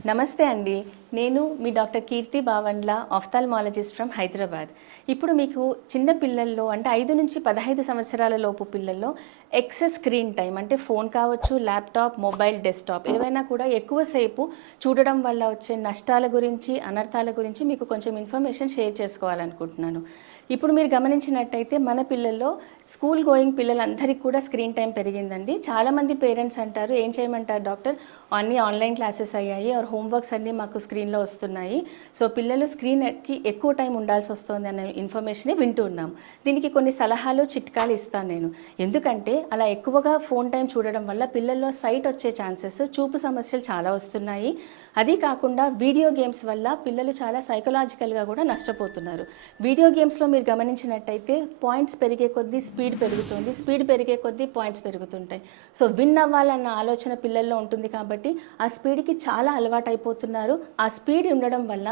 నమస్తే అండి. నేను మీ doctor Keerthi Bavandla ophthalmologist from Hyderabad. ఇప్పుడు మీకు చిన్న పిల్లల్లో అంటే 5-15 సంవత్సరాల లోపు పిల్లల్లో ఎక్సెస్ స్క్రీన్ టైమ్ అంటే ఫోన్ కావచ్చు, ల్యాప్‌టాప్, మొబైల్, డెస్క్‌టాప్ ఏవైనా కూడా ఎక్కువసేపు చూడడం వల్ల వచ్చే నష్టాల గురించి, అనర్థాల గురించి మీకు కొంచెం ఇన్ఫర్మేషన్ షేర్ చేసుకోవాలనుకుంటున్నాను. ఇప్పుడు మీరు గమనించినట్టయితే మన పిల్లల్లో స్కూల్ గోయింగ్ పిల్లలందరికీ కూడా స్క్రీన్ టైం పెరిగిందండి. చాలామంది పేరెంట్స్ అంటారు, "ఏం చేయమంటారు డాక్టర్? అన్నీ ఆన్‌లైన్ క్లాసెస్ అయ్యాయి. ఆర్ హోంవర్క్స్ అన్నీ మాకు స్క్రీన్‌లో వస్తున్నాయి. సో పిల్లలు స్క్రీన్‌కి ఎక్కువ టైం ఉండాల్సి వస్తుంది" అనే ఇన్ఫర్మేషనే వింటూ ఉన్నాం. దీనికి కొన్ని సలహాలు, చిట్కాలు ఇస్తాను నేను. ఎందుకంటే అలా ఎక్కువగా ఫోన్ టైం చూడడం వల్ల పిల్లల్లో సైట్ వచ్చే ఛాన్సెస్, చూపు సమస్యలు చాలా వస్తున్నాయి. అది కాకుండా వీడియో గేమ్స్ వల్ల పిల్లలు చాలా సైకలాజికల్‌గా కూడా నష్టపోతున్నారు. వీడియో గేమ్స్‌లో మీరు గమనించినట్టయితే పాయింట్స్ పెరిగే కొద్దీ స్పీడ్ పెరుగుతుంది. స్పీడ్ పెరిగే కొద్దీ పాయింట్స్ పెరుగుతుంటాయి. సో విన్ అవ్వాలన్న ఆలోచన పిల్లల్లో ఉంటుంది కాబట్టి ఆ స్పీడ్‌కి చాలా అలవాటైపోతున్నారు. ఆ స్పీడ్ ఉండడం వల్ల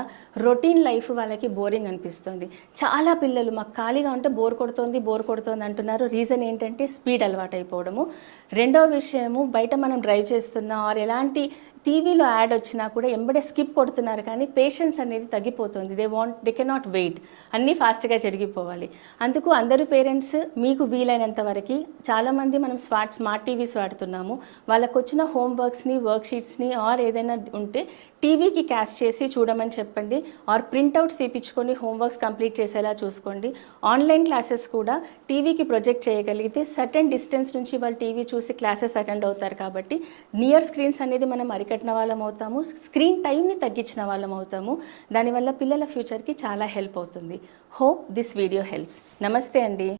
రొటీన్ లైఫ్ వాళ్ళకి బోరింగ్ అనిపిస్తుంది. చాలా పిల్లలు మాకు ఖాళీగా ఉంటే బోర్ కొడుతోంది, బోర్ కొడుతోంది అంటున్నారు. రీజన్ ఏంటంటే స్పీడ్ అలవాటైపోవడము. రెండో విషయము, బయట మనం డ్రైవ్ చేస్తున్నా ఆర్ ఎలాంటి టీవీలో యాడ్ వచ్చినా కూడా ఎంబడే స్కిప్ కొడుతున్నారు కానీ పేషెన్స్ అనేది తగ్గిపోతుంది. They cannot wait. అన్నీ ఫాస్ట్‌గా జరిగిపోవాలి. అందుకు అందరూ పేరెంట్స్ మీకు వీలైనంత వరకి చాలామంది మనం స్మార్ట్ టీవీస్ వాడుతున్నాము. వాళ్ళకొచ్చిన హోంవర్క్స్‌ని, వర్క్ షీట్స్‌ని ఆర్ ఏదైనా ఉంటే టీవీకి క్యాస్ట్ చేసి చూడమని చెప్పండి. ఆర్ ప్రింట్అవుట్స్ తీపిచ్చుకొని హోంవర్క్స్ కంప్లీట్ చేసేలా చూసుకోండి. ఆన్‌లైన్ క్లాసెస్ కూడా టీవీకి ప్రొజెక్ట్ చేయగలిగితే సర్టెన్ డిస్టెన్స్ నుంచి వాళ్ళు టీవీ చూసి క్లాసెస్ అటెండ్ అవుతారు కాబట్టి నియర్ స్క్రీన్స్ అనేది మనం అరికట్టిన వాళ్ళం అవుతాము. స్క్రీన్ టైమ్‌ని తగ్గించిన వాళ్ళం అవుతాము. దానివల్ల పిల్లల ఫ్యూచర్‌కి చాలా హెల్ప్ అవుతుంది. Hope this video helps. నమస్తే అండి.